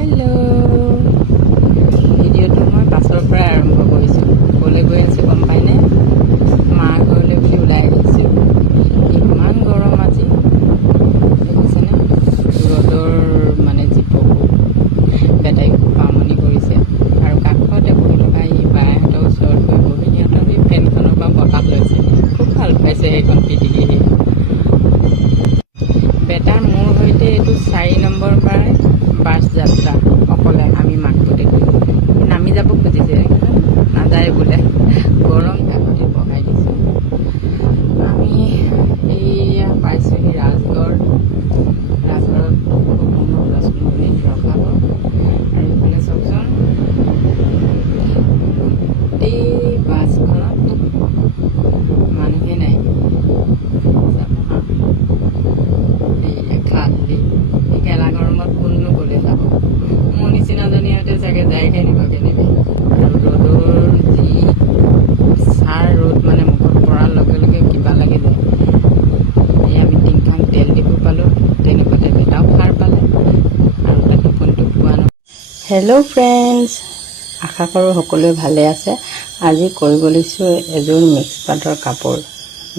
Hello', ভিডিঅ'টো মই পাছৰ পৰা আৰম্ভ কৰিছোঁ। ক'লৈ গৈ আছোঁ গম পাইনে? মা ঘৰলৈ বুলি ওলাই আহিছোঁ। ইমান গৰম আজি দেখিছেনে? ৰ'দৰ মানে যি প্ৰকোপ, বেটাৰী খুব আমনি কৰিছে। আৰু কাষতে বহি থকা এই বাহঁতৰ ওচৰত গৈ বহি সিহঁতৰ এই ফেনখনৰ পৰা বতাহ লৈছে। খুব ভাল পাইছে সেইখন পিটিকি। বেটাৰ মোৰ সৈতে এইটো 4 নম্বৰ বাৰ বাছ যাত্ৰা অকলে। আমি মাক পুতেক নামি যাব খুজিছে, নাযায় বোলে, গৰম কাকতি বহাই দিছোঁ। আমি এইয়া পাইছোঁহি ৰাজগড়। ৰাজগড়ত 10 মিনিট ৰখাব। আৰু এইফালে চাওকচোন, এই বাছখনত মানুহে নাই। খালি এই গেলা গৰমত কোননো ক'লে যাব? মোৰ নিচিনাজনীহঁতে চাগে যায় কেনেবাকৈ নিবি। আৰু ৰ'দৰ যি চাৰ ৰ'দ মানে মুখত পৰাৰ লগে লগে কিবা লাগি যায়। এই আমি টিংখাং তেল ডিপু পালোঁ, তেনেকুৱাতে বেটাও সাৰ পালে আৰু তাত টোপনিটো পোৱা নহয়। হেল্ল' ফ্ৰেণ্ডছ, আশা কৰোঁ সকলোৱে ভালে আছে। আজি কৰিব লৈছোঁ এযোৰ মিক্স পাটৰ কাপোৰ,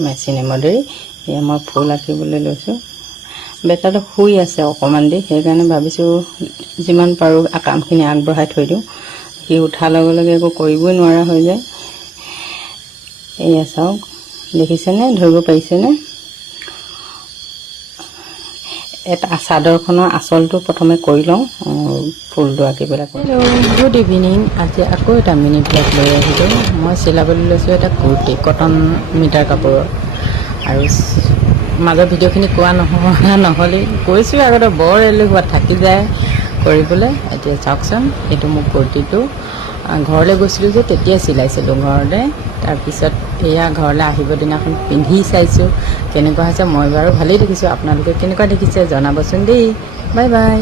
মেচিন এম্ব্ৰইডাৰী। এয়া মই ফুল আঁকিবলৈ লৈছোঁ। বেটাটো শুই আছে অকণমান দেৰি, সেইকাৰণে ভাবিছোঁ যিমান পাৰোঁ কামখিনি আগবঢ়াই থৈ দিওঁ। সি উঠাৰ লগে লগে একো কৰিবই নোৱাৰা হৈ যায়। এয়া চাওক, দেখিছেনে? ধৰিব পাৰিছেনে? এটা চাদৰখনৰ আঁচলটো প্ৰথমে কৰি লওঁ, ফুলটো আঁকি পেলাই। Hello', good evening. আজি আকৌ এটা মিনি ব্লগ লৈ আহিলোঁ। মই চিলাবলৈ লৈছোঁ এটা কুৰ্তি, কটন মিটাৰ কাপোৰৰ। আৰু মাজৰ ভিডিঅ'খিনি কোৱা নহ'লেই, কৈছোঁ আগতে, বৰ এলেহুৱা থাকি যায় কৰিবলৈ। এতিয়া চাওকচোন, এইটো মোৰ কুৰ্তিটো ঘৰলৈ গৈছিলোঁ যে তেতিয়া চিলাইছিলোঁ ঘৰতে। তাৰপিছত এয়া ঘৰলৈ আহিব দিনাখন পিন্ধি চাইছোঁ কেনেকুৱা হৈছে। মই বাৰু ভালেই দেখিছোঁ, আপোনালোকে কেনেকুৱা দেখিছে জনাবচোন দেই। Bye bye.